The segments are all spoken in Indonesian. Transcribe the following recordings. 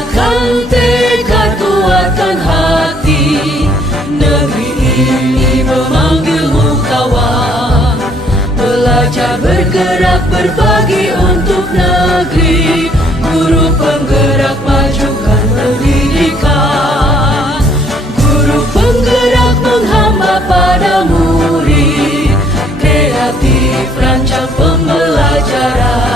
Kuatkan tekad, kuatkan hati. Negeri ini memanggilmu kawan. Belajar, bergerak, berbagi untuk negeri. Guru penggerak, majukan pendidikan. Guru penggerak menghamba pada murid. Kreatif, rancang pembelajaran.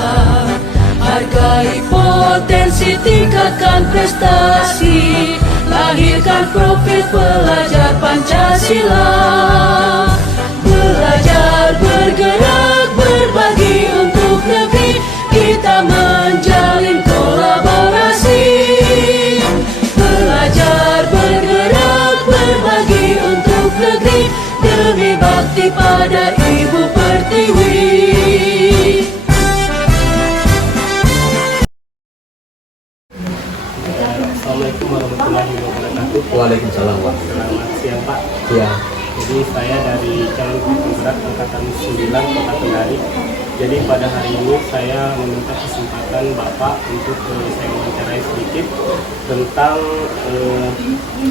Hargai potensi, tingkatkan prestasi. Lahirkan profil pelajar Pancasila. Belajar, bergerak, berbagi untuk negeri. Kita menjalin kolaborasi. Belajar, bergerak, berbagi untuk negeri. Demi bakti pada Ibu Pertiwi. Assalamualaikum warahmatullahi wabarakatuh. Waalaikumsalam warahmatullahi wabarakatuh. Selamat siang Pak. Ya. Jadi saya dari calon penggerak angkatan 9 Kota Kendari. Jadi pada hari ini saya meminta kesempatan Bapak untuk saya wawancarai sedikit tentang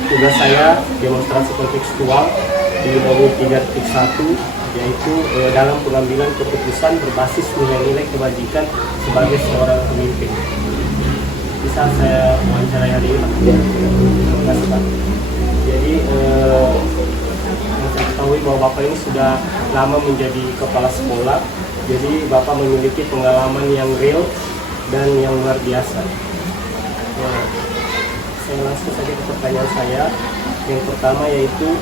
tugas saya demonstrasi kontekstual di UU 3.1, yaitu dalam pengambilan keputusan berbasis nilai-nilai kebajikan sebagai seorang pemimpin. Bisa saya wawancarai hari ini Pak? Ya. Terima kasih Pak. Jadi saya ketahui bahwa Bapak ini sudah lama menjadi kepala sekolah. Jadi Bapak memiliki pengalaman yang real dan yang luar biasa. Ya, saya langsung saja ke pertanyaan saya. Yang pertama yaitu,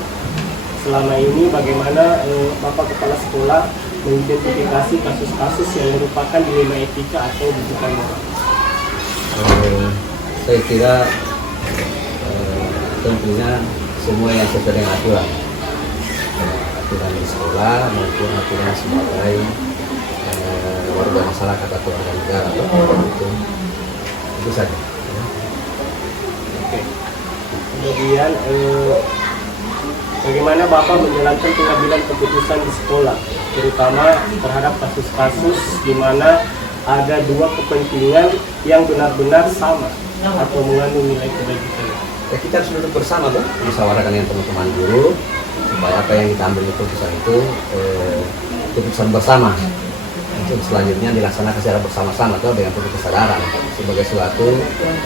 selama ini bagaimana Bapak kepala sekolah mengidentifikasi kasus-kasus yang merupakan dilema etika atau bukan moral? Saya kira tentunya semua yang sesuai dengan aturan di sekolah maupun aturan sebagai warga masyarakat atau warga negara itu saja. Oke. Kemudian bagaimana Bapak menjalankan pengambilan keputusan di sekolah, terutama terhadap kasus-kasus di mana ada dua kepentingan yang benar-benar sama atau mengandung nilai kebajikan? Ya, kita harus duduk bersama, musyawarahkan dengan teman-teman guru supaya apa yang kita ambil keputusan itu keputusan bersama. Untuk selanjutnya dilaksanakan secara bersama-sama atau dengan penuh kesadaran sebagai suatu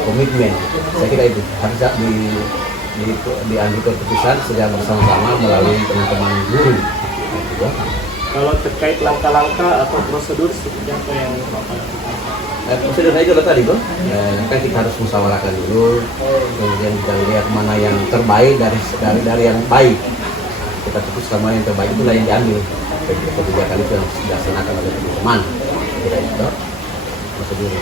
komitmen. Saya kira itu harus diambil keputusan secara bersama-sama melalui teman-teman guru. Kalau terkait langkah-langkah atau prosedur seperti apa yang Bapak lakukan? Prosedurnya itu tadi kan kita harus musyawarahkan dulu, kemudian kita lihat mana yang terbaik dari yang baik. Kita putuskan mana yang terbaik, itulah yang diambil. Kebijakan itu yang dilaksanakan oleh teman-teman. Kira itu prosedurnya.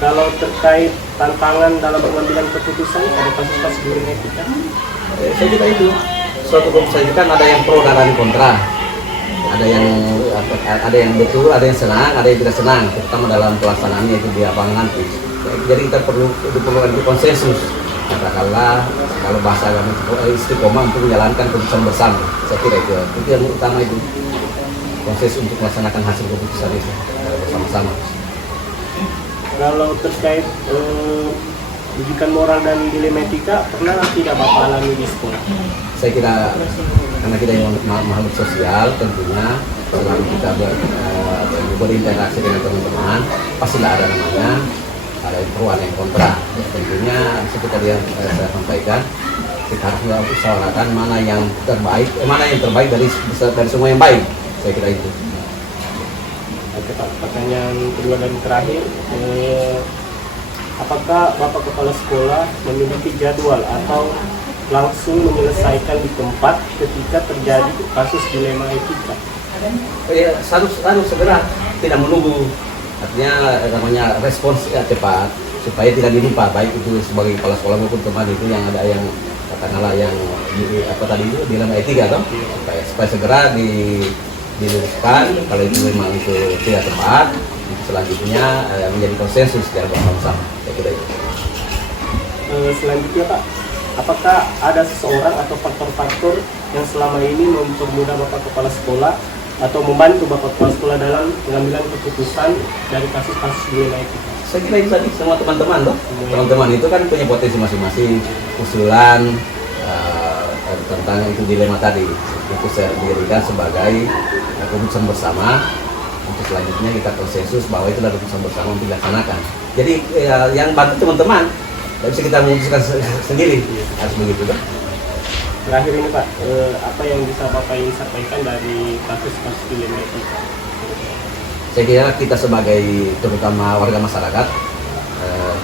Kalau terkait tantangan dalam pengambilan keputusan pada kasus-kasus dilema etika? Saya kira itu suatu keputusan itu kan ada yang pro dan ada yang kontra. Ada yang betul, ada yang senang, ada yang tidak senang, terutama dalam pelaksanaannya itu di lapangan nanti. Jadi kita diperlukan konsensus. Katakanlah kalau bahasa agama istiqomah untuk menjalankan keputusan bersama. Saya kira itu yang utama, itu proses untuk melaksanakan hasil keputusan itu bersama-sama. Kalau terkait pendidikan moral dan dilema etika, pernah tidak Bapak alami di sekolah? Saya kira karena kita yang makhluk sosial, tentunya selama kita berinteraksi dengan teman-teman, pastilah ada namanya, ada yang pro, ada yang kontra. Tentunya seperti tadi yang saya sampaikan, kita harus musyawarahkan mana yang terbaik dari semua yang baik. Saya kira itu. Oke Pak, pertanyaan kedua dan terakhir, apakah Bapak kepala sekolah memiliki jadwal atau langsung menyelesaikan di tempat ketika terjadi kasus dilema etika? Harus segera, tidak menunggu. Artinya namanya respons cepat supaya tidak dilimpa, baik itu sebagai kepala sekolah maupun teman itu yang ada yang katakanlah yang dilema etika toh, supaya segera diluruskan kalau itu memang itu tidak tepat. Selanjutnya menjadi konsensus secara bersama-sama. Saya kira itu. Selanjutnya Pak, apakah ada seseorang atau faktor-faktor yang selama ini mempermudah Bapak kepala sekolah atau membantu Bapak kepala sekolah dalam pengambilan keputusan dari kasus-kasus dilema etika? saya kira itu tadi semua teman-teman loh. Teman-teman itu kan punya potensi masing-masing, usulan tentang itu dilema tadi. Itu saya dijadikan sebagai keputusan bersama. Untuk selanjutnya kita konsensus bahwa itu adalah keputusan bersama untuk dilaksanakan. Jadi yang bantu teman-teman, tidak bisa kita memutuskan sendiri. Harus begitu kan? Terakhir ini Pak, apa yang bisa Bapak ingin sampaikan dari kasus-kasus dilema etika? Saya kira kita sebagai terutama warga masyarakat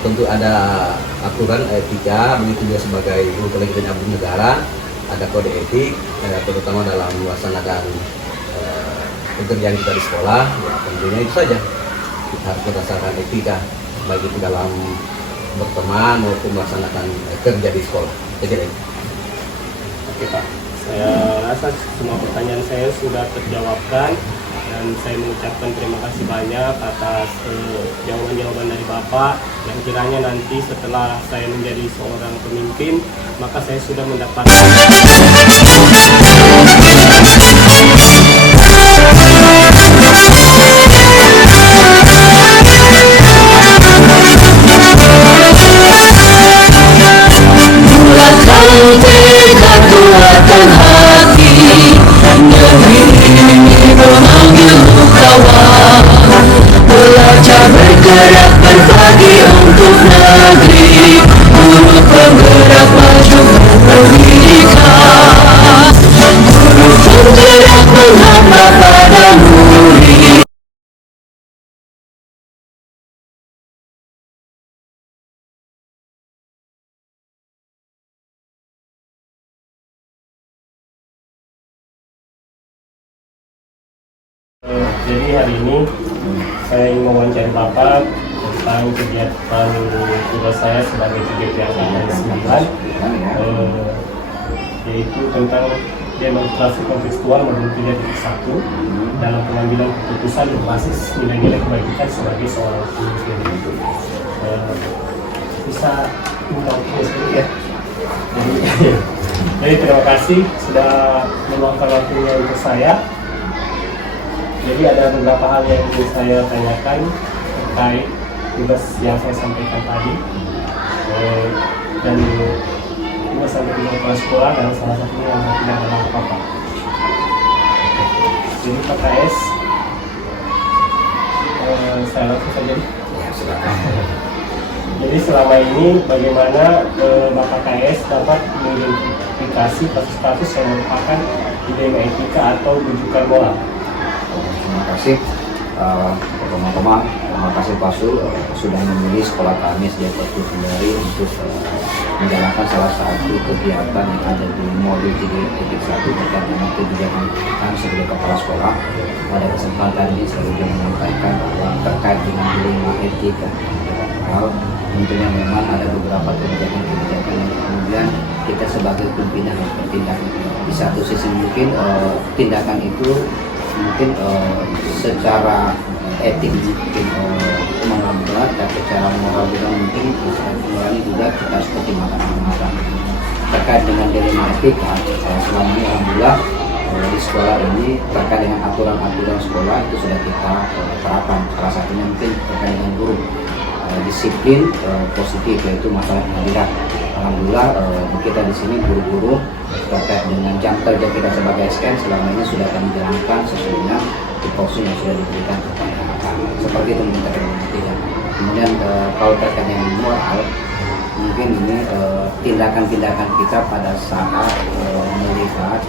tentu ada aturan etika, begitu juga sebagai legislatif abdi negara, ada kode etik, terutama dalam melaksanakan pekerjaan kita di sekolah. Ya, tentunya itu saja kita harus berdasarkan etika, baik itu dalam berteman maupun melaksanakan kerja di sekolah. Saya kira itu. Oke Pak, saya rasa semua pertanyaan saya sudah terjawabkan. Dan saya mengucapkan terima kasih banyak atas jawaban-jawaban dari Bapak yang kiranya nanti setelah saya menjadi seorang pemimpin, maka saya sudah mendapatkan Buat kau tegak kuatkan hati, negeri ini memanggilmu kawan. Belajar bergerak berbagi untuk negeri, guru penggerak maju berpendidikan, guru penggerak menghamba pada murid. Jadi hari ini saya ingin mewawancari Bapak tentang kegiatan tugas saya sebagai kegiatan dari 9, yaitu tentang demonstrasi kontekstual modul 3.1 dalam pengambilan keputusan berbasis nilai-nilai kebajikan sebagai seorang pemimpin. Bisa minta sedikit ya. Jadi terima kasih sudah meluangkan waktunya untuk saya. Jadi ada beberapa hal yang ingin saya tanyakan terkait tugas yang saya sampaikan tadi, dan juga sampai di kepala sekolah dan salah satunya yang tidak dalam Bapak. Jadi Pak KS, saya langsung saja. Ya, silakan. Jadi selama ini bagaimana Bapak KS dapat mengidentifikasi kasus-kasus yang merupakan dilema etika atau rujukan moral? Terima kasih teman-teman, terima kasih Pak Sul sudah memilih sekolah kami sejak waktu sendiri untuk menjalankan salah satu kegiatan yang ada di modul 3.1 terkait dengan kebijakan kami sebagai kepala sekolah. Pada kesempatan ini saya juga menyampaikan bahwa terkait dengan dilema etika hal tentunya memang ada beberapa kebijakan-kebijakan yang kemudian kita sebagai pimpinan harus bertindak. Di satu sisi mungkin tindakan itu mungkin secara etik mungkin melanggar, dan secara moral juga mungkin moralnya juga kita harus pertimbangkan matang. Terkait dengan dilema etika, selama ini alhamdulillah di sekolah ini terkait dengan aturan-aturan sekolah itu sudah kita terapkan. Salah satunya mungkin terkait dengan guru disiplin positif, yaitu masalah kehadiran. Alhamdulillah kita di sini guru-guru terkait dengan jam kerja kita sebagai SKN selama ini sudah kami jalankan sesuai dengan tupoksi yang sudah diberikan kepada kami. Seperti itu mungkin terkait dengan etika. Kemudian kalau terkait dengan moral, mungkin ini tindakan-tindakan kita pada saat melihat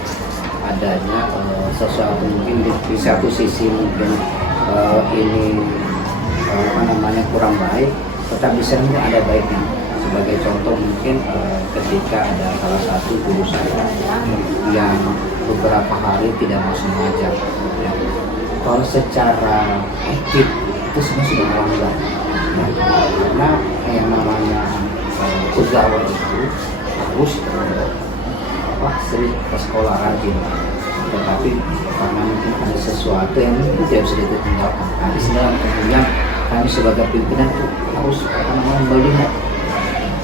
adanya sesuatu mungkin di satu sisi mungkin ini kurang baik, tetap bisa ada baiknya. Sebagai contoh mungkin ketika ada salah satu guru saya yang beberapa hari tidak mau mengajar, ya. Kalau secara etik itu semua sudah melanggar, ya. Karena yang namanya pegawai itu harus sering ke sekolah rajin, tetapi karena mungkin ada sesuatu yang mungkin tidak bisa ditinggalkan. Nah, di sini kemudian kami sebagai pimpinan itu harus melihat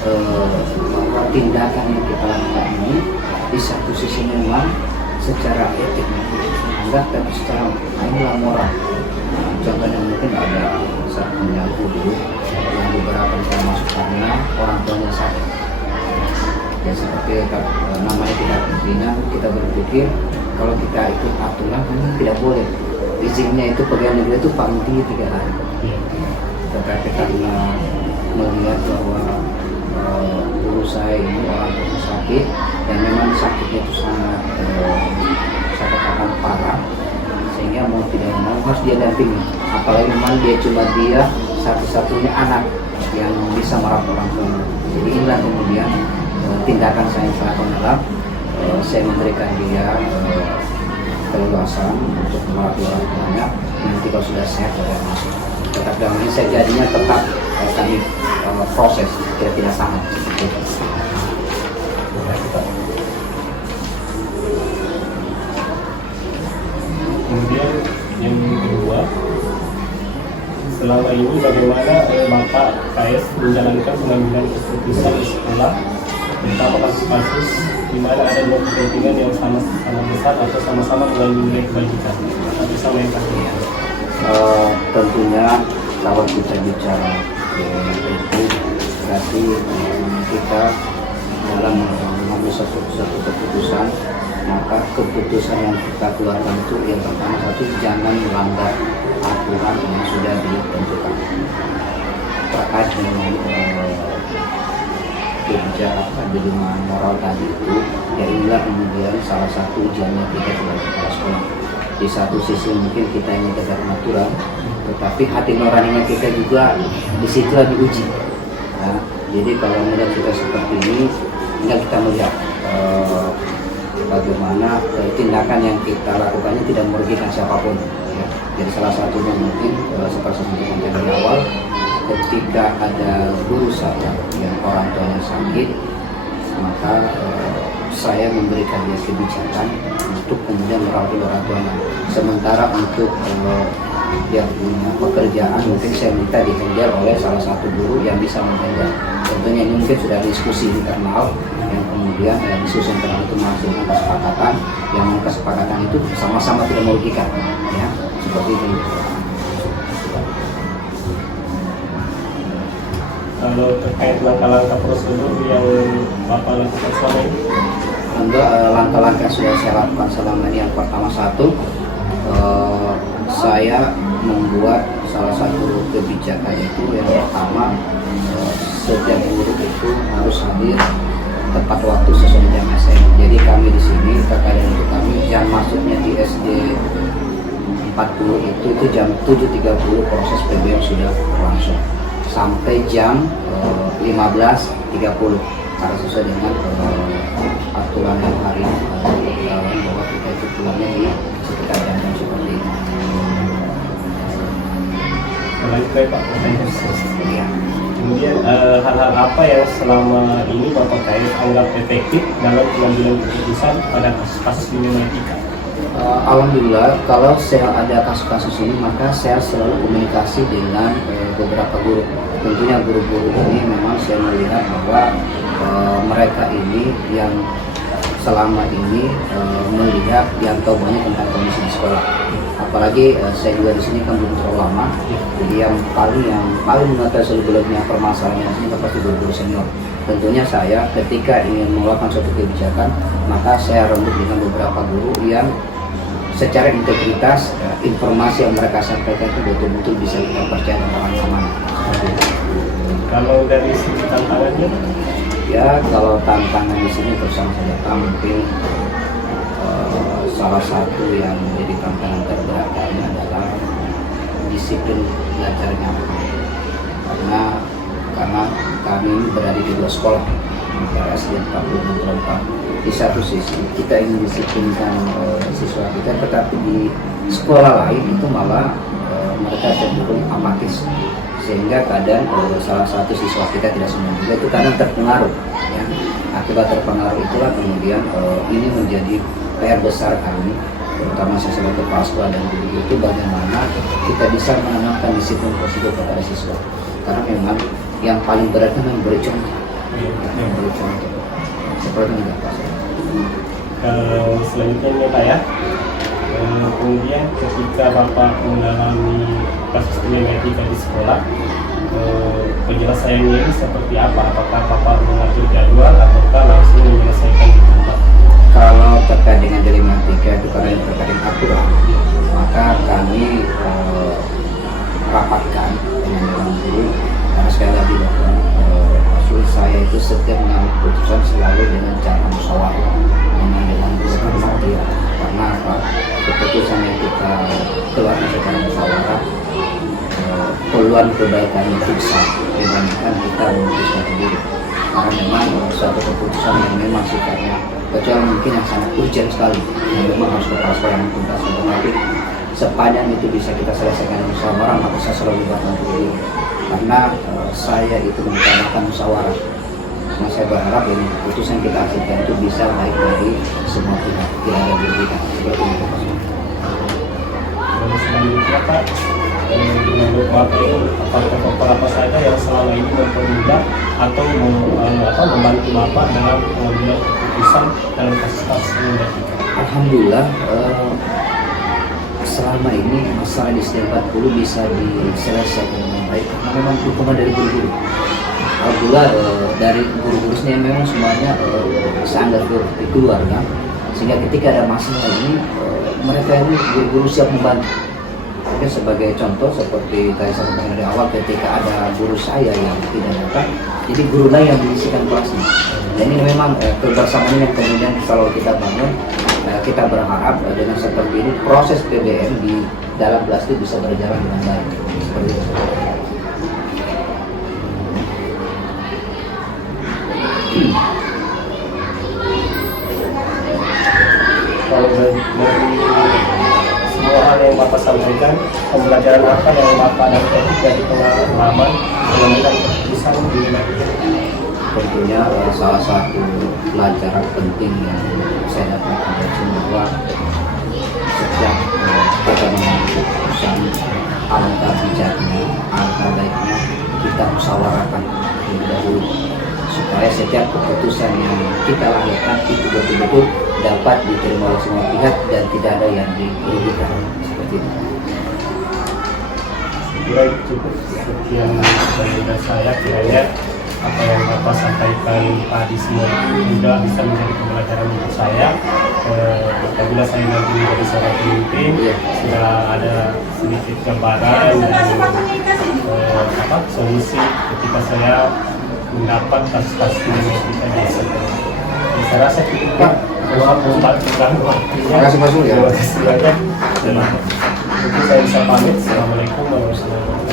bahwa tindakan yang kita lakukan ini di satu sisi memang secara etik melanggar, tapi secara moral. Contohnya mungkin ada satunya guru keberatan saya masuk karena orang tuanya sakit. Ya seperti namanya kita pimpinan, kita berpikir kalau kita ikut aturan memang tidak boleh. Izinnya itu pegawai negeri itu paling tinggi 3 hari. Tetapi karena melihat bahwa guru saya ini orang tua sakit dan memang sakitnya itu sangat saya katakan parah, sehingga mau tidak mau harus dia dampingi. Apalagi memang dia satu-satunya anak yang bisa merawat orang tua. Jadi inilah kemudian tindakan saya sangat menolak. Saya memberikan dia keleluasan untuk merawat orang tuanya. Nanti kalau sudah sehat boleh masuk. Tetap dalam ini saya jadinya tetap kami proses tidak sama seperti itu. Kemudian yang kedua, selama ini bagaimana Bapak KS menjalankan pengambilan keputusan di sekolah, terutama kasus-kasus di mana ada dua kepentingan yang sama-sama besar atau sama-sama mengambil nilai kebajikan atau sama yang pasti. Tentunya kalau kita bicara itu berarti kita dalam mengambil satu keputusan, maka keputusan yang kita keluarkan itu yang pertama satu, jangan melanggar aturan yang sudah ditentukan terkait dengan kebijakan dengan moral tadi itu. Ya inilah kemudian salah satu ujiannya kita sebagai kepala sekolah. Di satu sisi mungkin kita ingin tegak aturan, tetapi hati nuraninya kita juga di situ diuji. Nah, jadi kalau melihat kita seperti ini, tinggal kita melihat bagaimana tindakan yang kita lakukannya tidak merugikan siapapun. Ya. Jadi salah satunya mungkin seperti yang dari awal, ketika ada guru saya yang orang tuanya sakit, maka saya memberikan dia kebijakan untuk kemudian merawat orang tuanya. Sementara untuk yang punya pekerjaan mungkin saya minta dihandle oleh salah satu guru yang bisa menghandle. Tentunya ini mungkin sudah diskusi di internal yang kemudian diskusi internal itu menghasilkan kesepakatan yang kesepakatan itu sama-sama tidak merugikan, ya seperti itu. Kalau terkait langkah-langkah prosedur yang Bapak lakukan selama ini? Untuk langkah-langkah sudah saya lakukan selama ini, yang pertama satu, saya membuat salah satu kebijakan itu yang pertama, setiap guru itu harus hadir tepat waktu sesuai jam SM. Jadi kami di sini terkadang itu kami jam masuknya di SD 40 itu jam 7.30 proses PBM sudah berlangsung sampai jam 15.30 karena sesuai dengan aturan yang hari ini bahwa kita itu pulangnya di sekitar jam seperti ini. Lanjut Pak, Ya. kemudian hal-hal apa yang selama ini Bapak KS anggap efektif dalam pengambilan keputusan pada kasus-kasus kriminalitika? Alhamdulillah, kalau saya ada kasus-kasus ini maka saya selalu komunikasi dengan beberapa guru. Tentunya guru-guru ini memang saya melihat bahwa mereka ini yang selama ini melihat yang tahu banyak tentang kondisi di sekolah. Apalagi saya juga di sini kan belum terlalu lama, jadi yang paling mengetahui selebihnya permasalahan ini pasti guru-guru senior. Tentunya saya ketika ingin melakukan suatu kebijakan, maka saya rembuk dengan beberapa guru yang secara integritas informasi yang mereka sampaikan itu betul-betul bisa kita percaya dan aman-aman. Kalau dari segi tantangannya? Ya, kalau tantangan di sini bersama saya mungkin salah satu yang menjadi tantangan terberat kami adalah disiplin belajarnya. Karena kami berada di dua sekolah, antara SD 40 dan 24. Di satu sisi kita ingin disiplinkan siswa kita, tetapi di sekolah lain itu malah mereka cenderung amatis, sehingga kadang salah satu siswa kita tidak semua juga itu kadang terpengaruh. Ya. Akibat terpengaruh itulah kemudian ini menjadi PR besar kami, terutama saya sebagai kepala sekolah dan guru itu bagaimana kita bisa menanamkan disiplin positif kepada siswa. Karena memang yang paling berat itu memberi contoh, memberi contoh. Seperti itu Pak. Selanjutnya nih Pak ya, kemudian ketika Bapak mengalami kasus kriminalitika di sekolah, jelas saya ini seperti apa, apakah Bapak mengatur jadwal ataukah langsung menyelesaikan di tempat? Kalau terkait dengan dilematika itu karena yang terkait dengan aturan, maka kami rapatkan dengan dewan guru. Karena sekali lagi Bapak, maksud saya itu setiap mengambil keputusan selalu dengan cara musyawarah dengan dewan guru karena apa? Keputusan yang kita keluarkan secara musyawarah peluang kebaikan itu besar dibandingkan kita memutuskan sendiri. Karena memang suatu keputusan yang memang sifatnya kecuali mungkin yang sangat urgent sekali yang memang harus kepala sekolah yang tuntas, tapi sepanjang itu bisa kita selesaikan musyawarah, maka saya selalu berbantu diri karena saya itu mengutamakan musyawarah. Nah, saya berharap ini keputusan kita hasilkan itu bisa baik dari semua pihak, tidak ada dirugikan seperti itu. Dan selanjutnya Pak, menurut Bapak ini apa saja yang selama ini mempermudah atau membantu Bapak dalam mengambil keputusan dalam kasus-kasus ini? Alhamdulillah selama ini masalah di ST 40 bisa diselesaikan dengan baik karena memang dukungan dari guru-guru. Alhamdulillah dari guru-guru sendiri memang semuanya sangat keluarga, sehingga ketika ada masalah ini mereka ini guru-guru siap membantu. Mungkin sebagai contoh seperti tadi saya sampaikan dari awal, ketika ada guru saya yang tidak datang, jadi guru lain yang mengisikan kelasnya. Dan ini memang kebersamaan yang kemudian selalu kita bangun. Kita berharap dengan seperti ini proses PBM di dalam kelas itu bisa berjalan dengan baik. Seperti itu. Kalau dari semua hal yang Bapak sampaikan, pembelajaran apa yang Bapak dapat dari pengalaman mengambil keputusan di Tentunya salah satu pelajaran penting yang saya dapatkan dari sini bahwa setiap kita mengambil keputusan, alangkah bijaknya, alangkah baiknya kita musyawarahkan terlebih dahulu supaya setiap keputusan yang kita lahirkan itu betul-betul dapat diterima oleh semua pihak dan tidak ada yang dirugikan seperti itu. Kira cukup sekian dari saya, kiranya apa yang Bapak sampaikan tadi semua juga bisa menjadi pembelajaran untuk saya. Apabila saya nanti menjadi seorang pemimpin, sudah ada sedikit gambaran dan solusi ketika saya mendapat kasus-kasus yang kita bisa. Saya rasa cukup Pak. Terima kasih Mas Surya. Terima kasih banyak. Mungkin saya bisa pamit. Assalamualaikum warahmatullahi wabarakatuh.